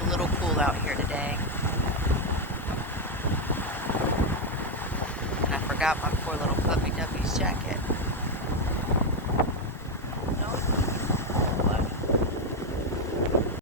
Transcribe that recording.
a little cool out here today. And I forgot my poor little puppy Duffy's jacket.